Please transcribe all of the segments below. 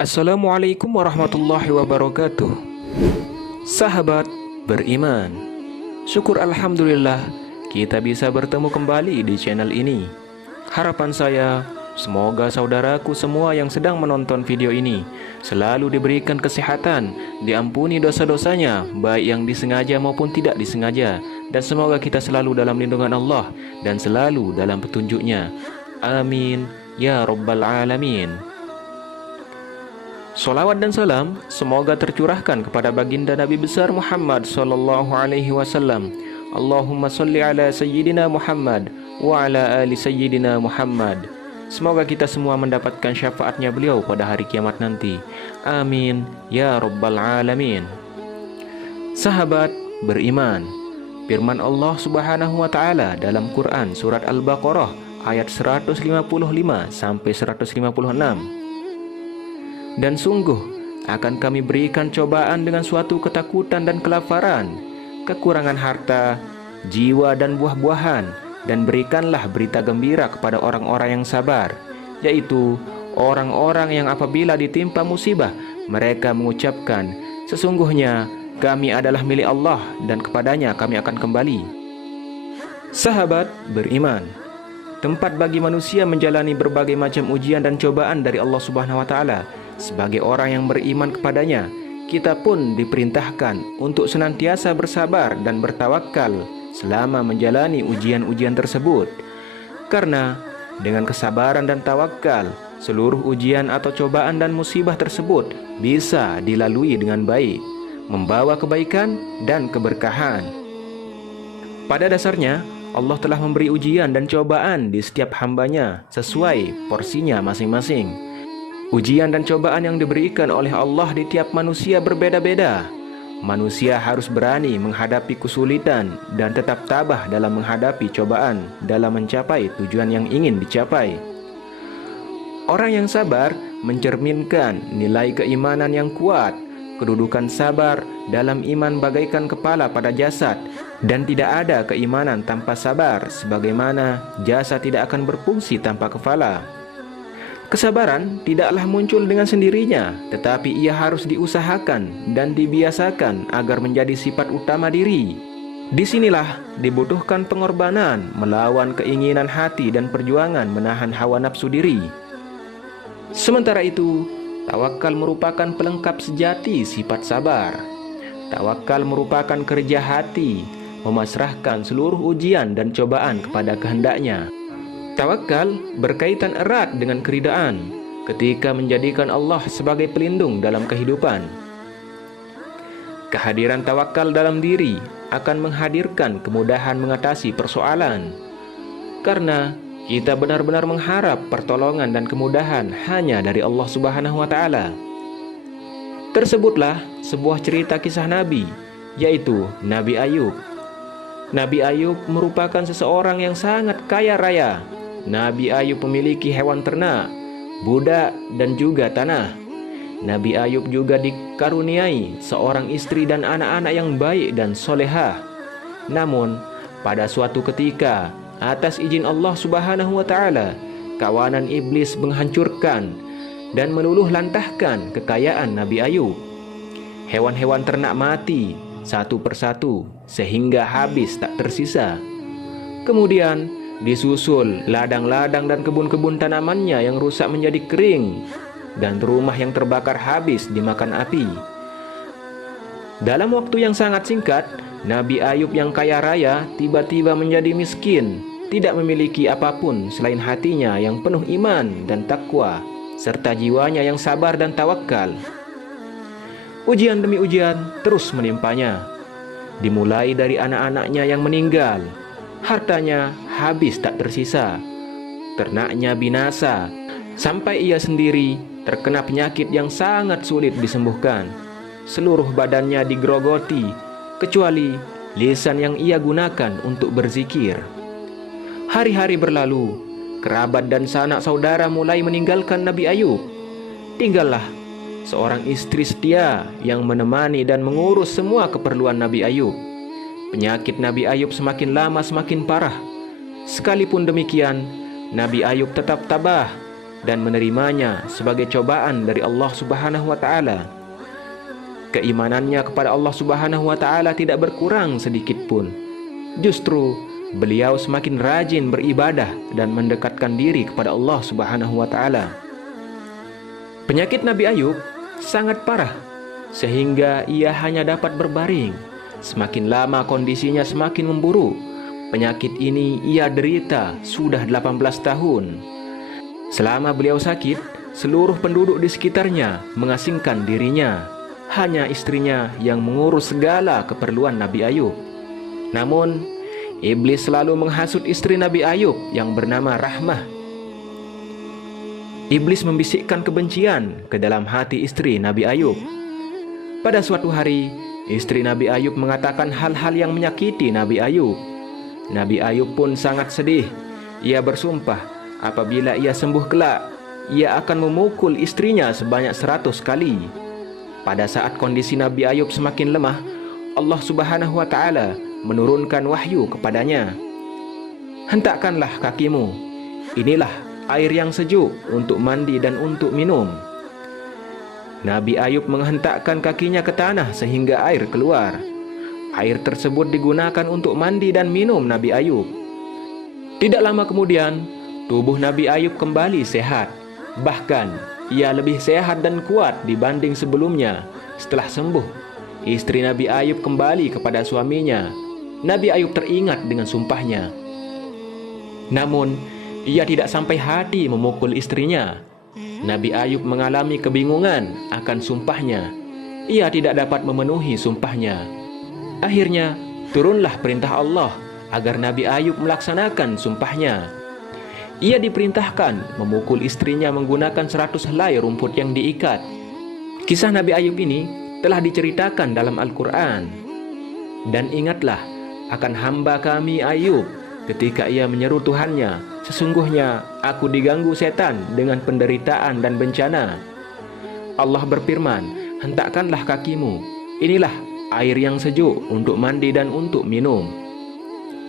Assalamualaikum warahmatullahi wabarakatuh. Sahabat beriman, syukur alhamdulillah kita bisa bertemu kembali di channel ini. Harapan saya, semoga saudaraku semua yang sedang menonton video ini selalu diberikan kesehatan, diampuni dosa-dosanya, baik yang disengaja maupun tidak disengaja, dan semoga kita selalu dalam lindungan Allah dan selalu dalam petunjuknya. Amin ya rabbal alamin. Salawat dan salam semoga tercurahkan kepada baginda Nabi besar Muhammad sallallahu alaihi wasallam. Allahumma salli ala sayyidina Muhammad wa ala ali sayyidina Muhammad. Semoga kita semua mendapatkan syafaatnya beliau pada hari kiamat nanti. Amin ya rabbal alamin. Sahabat beriman, firman Allah Subhanahu wa taala dalam Quran surat Al-Baqarah ayat 155 sampai 156. Dan sungguh akan kami berikan cobaan dengan suatu ketakutan dan kelaparan, kekurangan harta, jiwa dan buah-buahan, dan berikanlah berita gembira kepada orang-orang yang sabar, yaitu orang-orang yang apabila ditimpa musibah mereka mengucapkan, sesungguhnya kami adalah milik Allah dan kepadanya kami akan kembali. Sahabat beriman, tempat bagi manusia menjalani berbagai macam ujian dan cobaan dari Allah Subhanahu wa taala. Sebagai orang yang beriman kepadanya, kita pun diperintahkan untuk senantiasa bersabar dan bertawakal selama menjalani ujian-ujian tersebut. Karena dengan kesabaran dan tawakal, seluruh ujian atau cobaan dan musibah tersebut bisa dilalui dengan baik, membawa kebaikan dan keberkahan. Pada dasarnya, Allah telah memberi ujian dan cobaan di setiap hambanya sesuai porsinya masing-masing. Ujian dan cobaan yang diberikan oleh Allah di tiap manusia berbeda-beda. Manusia harus berani menghadapi kesulitan dan tetap tabah dalam menghadapi cobaan dalam mencapai tujuan yang ingin dicapai. Orang yang sabar mencerminkan nilai keimanan yang kuat. Kedudukan sabar dalam iman bagaikan kepala pada jasad, dan tidak ada keimanan tanpa sabar, sebagaimana jasad tidak akan berfungsi tanpa kepala. Kesabaran tidaklah muncul dengan sendirinya, tetapi ia harus diusahakan dan dibiasakan agar menjadi sifat utama diri. Disinilah dibutuhkan pengorbanan melawan keinginan hati dan perjuangan menahan hawa nafsu diri. Sementara itu, tawakal merupakan pelengkap sejati sifat sabar. Tawakal merupakan kerja hati, memasrahkan seluruh ujian dan cobaan kepada kehendaknya. Tawakal berkaitan erat dengan keridaan ketika menjadikan Allah sebagai pelindung dalam kehidupan. Kehadiran tawakal dalam diri akan menghadirkan kemudahan mengatasi persoalan, karena kita benar-benar mengharap pertolongan dan kemudahan hanya dari Allah Subhanahu wa taala. Tersebutlah sebuah cerita kisah Nabi, yaitu Nabi Ayub. Nabi Ayub merupakan seseorang yang sangat kaya raya. Nabi Ayub memiliki hewan ternak, budak, dan juga tanah. Nabi Ayub juga dikaruniai seorang istri dan anak-anak yang baik dan solehah. Namun, pada suatu ketika, atas izin Allah Subhanahu wa taala, kawanan iblis menghancurkan dan meluluh lantahkan kekayaan Nabi Ayub. Hewan-hewan ternak mati satu persatu sehingga habis tak tersisa. Kemudian disusul ladang-ladang dan kebun-kebun tanamannya yang rusak menjadi kering, dan rumah yang terbakar habis dimakan api. Dalam waktu yang sangat singkat, Nabi Ayub yang kaya raya tiba-tiba menjadi miskin, tidak memiliki apapun selain hatinya yang penuh iman dan takwa, serta jiwanya yang sabar dan tawakal. Ujian demi ujian terus menimpanya, dimulai dari anak-anaknya yang meninggal, hartanya habis tak tersisa, ternaknya binasa, sampai ia sendiri terkena penyakit yang sangat sulit disembuhkan. Seluruh badannya digerogoti, kecuali lisan yang ia gunakan untuk berzikir. Hari-hari berlalu, kerabat dan sanak saudara mulai meninggalkan Nabi Ayub. Tinggallah seorang istri setia yang menemani dan mengurus semua keperluan Nabi Ayub. Penyakit Nabi Ayub semakin lama semakin parah. Sekalipun demikian, Nabi Ayub tetap tabah. dan menerimanya sebagai cobaan dari Allah Subhanahu wa taala. Keimanannya kepada Allah Subhanahu wa taala tidak berkurang sedikit pun. Justru beliau semakin rajin beribadah dan mendekatkan diri kepada Allah Subhanahu wa taala. Penyakit Nabi Ayub sangat parah sehingga ia hanya dapat berbaring. Semakin lama kondisinya semakin memburuk. Penyakit ini ia derita sudah 18 tahun. Selama beliau sakit, seluruh penduduk di sekitarnya mengasingkan dirinya. Hanya istrinya yang mengurus segala keperluan Nabi Ayub. Namun, iblis selalu menghasut istri Nabi Ayub yang bernama Rahmah. Iblis membisikkan kebencian ke dalam hati istri Nabi Ayub. Pada suatu hari, istri Nabi Ayub mengatakan hal-hal yang menyakiti Nabi Ayub. Nabi Ayub pun sangat sedih. Ia bersumpah apabila ia sembuh kelak, ia akan memukul istrinya sebanyak 100 kali. Pada saat kondisi Nabi Ayub semakin lemah, Allah Subhanahu wa taala menurunkan wahyu kepadanya. Hentakkanlah kakimu. Inilah air yang sejuk untuk mandi dan untuk minum. Nabi Ayub menghentakkan kakinya ke tanah sehingga air keluar. Air tersebut digunakan untuk mandi dan minum Nabi Ayub. Tidak lama kemudian, tubuh Nabi Ayub kembali sehat. Bahkan, ia lebih sehat dan kuat dibanding sebelumnya. Setelah sembuh, istri Nabi Ayub kembali kepada suaminya. Nabi Ayub teringat dengan sumpahnya. Namun, ia tidak sampai hati memukul istrinya. Nabi Ayub mengalami kebingungan akan sumpahnya. Ia tidak dapat memenuhi sumpahnya. Akhirnya, turunlah perintah Allah agar Nabi Ayub melaksanakan sumpahnya. Ia diperintahkan memukul istrinya menggunakan 100 helai rumput yang diikat. Kisah Nabi Ayub ini telah diceritakan dalam Al-Quran. Dan ingatlah akan hamba kami Ayub ketika ia menyeru Tuhannya, sesungguhnya aku diganggu setan dengan penderitaan dan bencana. Allah berfirman, hentakkanlah kakimu. Inilah air yang sejuk untuk mandi dan untuk minum.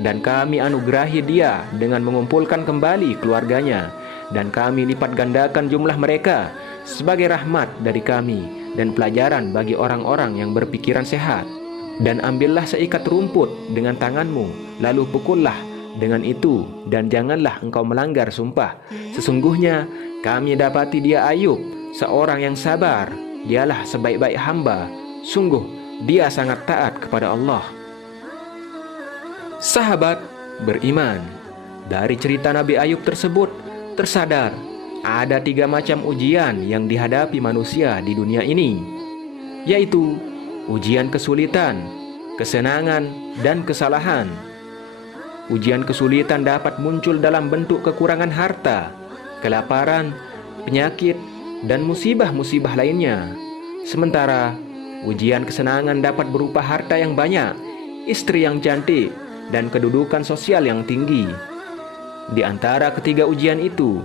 Dan kami anugerahi dia dengan mengumpulkan kembali keluarganya, dan kami lipat gandakan jumlah mereka sebagai rahmat dari kami dan pelajaran bagi orang-orang yang berpikiran sehat. Dan ambillah seikat rumput dengan tanganmu, lalu pukullah dengan itu, dan janganlah engkau melanggar sumpah. Sesungguhnya kami dapati dia Ayub, seorang yang sabar. Dialah sebaik-baik hamba. Sungguh dia sangat taat kepada Allah. Sahabat beriman, dari cerita Nabi Ayub tersebut tersadar ada 3 macam ujian yang dihadapi manusia di dunia ini, yaitu ujian kesulitan, kesenangan, dan kesalahan. Ujian kesulitan dapat muncul dalam bentuk kekurangan harta, kelaparan, penyakit, dan musibah-musibah lainnya. Sementara ujian kesenangan dapat berupa harta yang banyak, istri yang cantik, dan kedudukan sosial yang tinggi. Di antara ketiga ujian itu,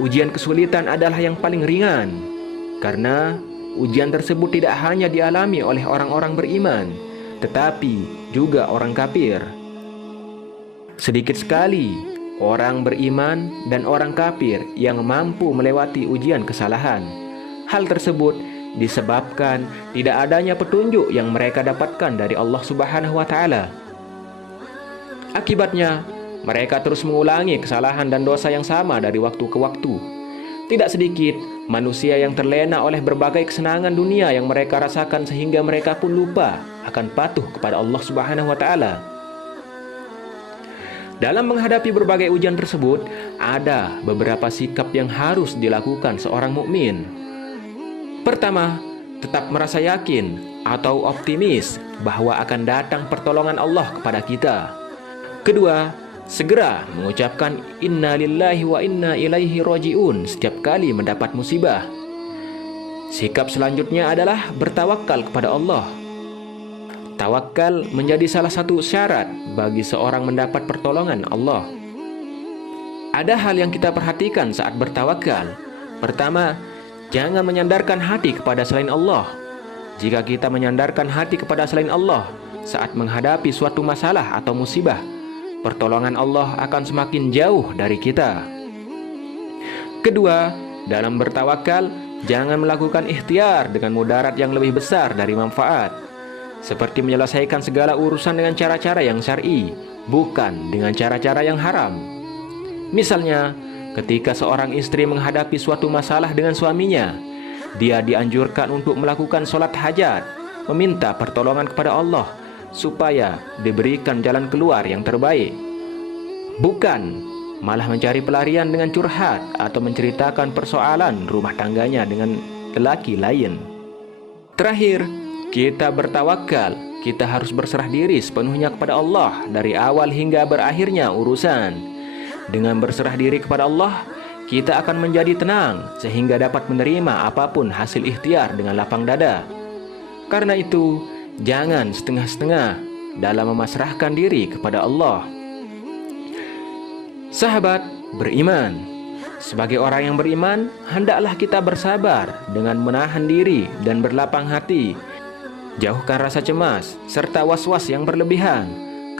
ujian kesulitan adalah yang paling ringan, karena ujian tersebut tidak hanya dialami oleh orang-orang beriman, tetapi juga orang kafir. Sedikit sekali orang beriman dan orang kafir yang mampu melewati ujian kesalahan. Hal tersebut disebabkan tidak adanya petunjuk yang mereka dapatkan dari Allah Subhanahu wa taala. Akibatnya, mereka terus mengulangi kesalahan dan dosa yang sama dari waktu ke waktu. Tidak sedikit manusia yang terlena oleh berbagai kesenangan dunia yang mereka rasakan sehingga mereka pun lupa akan patuh kepada Allah Subhanahu wa taala. Dalam menghadapi berbagai ujian tersebut, ada beberapa sikap yang harus dilakukan seorang mukmin. Pertama, tetap merasa yakin atau optimis bahwa akan datang pertolongan Allah kepada kita. Kedua, segera mengucapkan inna lillahi wa inna ilaihi raji'un setiap kali mendapat musibah. Sikap selanjutnya adalah bertawakal kepada Allah. Tawakal menjadi salah satu syarat bagi seorang mendapat pertolongan Allah. Ada hal yang kita perhatikan saat bertawakal. Pertama, jangan menyandarkan hati kepada selain Allah. Jika kita menyandarkan hati kepada selain Allah saat menghadapi suatu masalah atau musibah, pertolongan Allah akan semakin jauh dari kita. Kedua, Dalam bertawakal, jangan melakukan ikhtiar dengan mudarat yang lebih besar dari manfaat, seperti menyelesaikan segala urusan dengan cara-cara yang syar'i, bukan dengan cara-cara yang haram. Misalnya, ketika seorang istri menghadapi suatu masalah dengan suaminya, dia dianjurkan untuk melakukan sholat hajat, meminta pertolongan kepada Allah supaya diberikan jalan keluar yang terbaik, bukan malah mencari pelarian dengan curhat atau menceritakan persoalan rumah tangganya dengan lelaki lain. Terakhir, kita bertawakal, kita harus berserah diri sepenuhnya kepada Allah dari awal hingga berakhirnya urusan. Dengan berserah diri kepada Allah, kita akan menjadi tenang sehingga dapat menerima apapun hasil ikhtiar dengan lapang dada. Karena itu, jangan setengah-setengah dalam memasrahkan diri kepada Allah. Sahabat beriman, sebagai orang yang beriman, hendaklah kita bersabar dengan menahan diri dan berlapang hati. Jauhkan rasa cemas serta was-was yang berlebihan.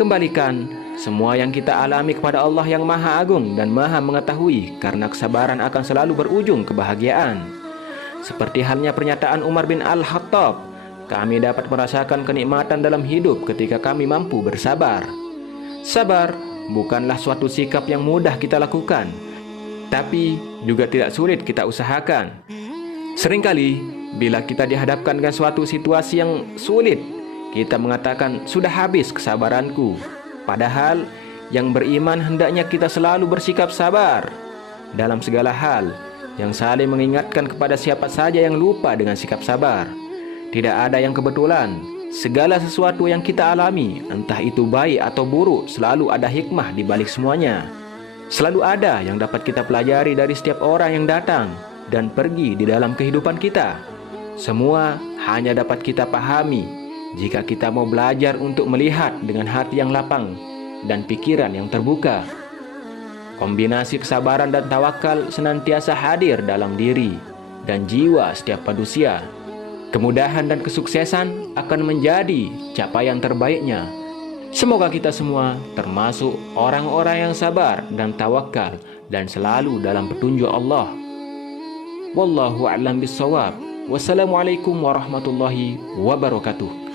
Kembalikan semua yang kita alami kepada Allah yang Maha Agung dan Maha Mengetahui, karena kesabaran akan selalu berujung kebahagiaan. Seperti halnya pernyataan Umar bin Al-Khattab, kami dapat merasakan kenikmatan dalam hidup ketika kami mampu bersabar. Sabar bukanlah suatu sikap yang mudah kita lakukan, tapi juga tidak sulit kita usahakan. Seringkali, bila kita dihadapkan dengan suatu situasi yang sulit, kita mengatakan, sudah habis kesabaranku. Padahal, yang beriman hendaknya kita selalu bersikap sabar dalam segala hal, yang saling mengingatkan kepada siapa saja yang lupa dengan sikap sabar. Tidak ada yang kebetulan. Segala sesuatu yang kita alami, entah itu baik atau buruk, selalu ada hikmah di balik semuanya. Selalu ada yang dapat kita pelajari dari setiap orang yang datang dan pergi di dalam kehidupan kita. Semua hanya dapat kita pahami jika kita mau belajar untuk melihat dengan hati yang lapang dan pikiran yang terbuka. Kombinasi kesabaran dan tawakal senantiasa hadir dalam diri dan jiwa setiap manusia. Kemudahan dan kesuksesan akan menjadi capaian terbaiknya. Semoga kita semua termasuk orang-orang yang sabar dan tawakal dan selalu dalam petunjuk Allah. Wallahu a'lam bishawab. Wassalamualaikum warahmatullahi wabarakatuh.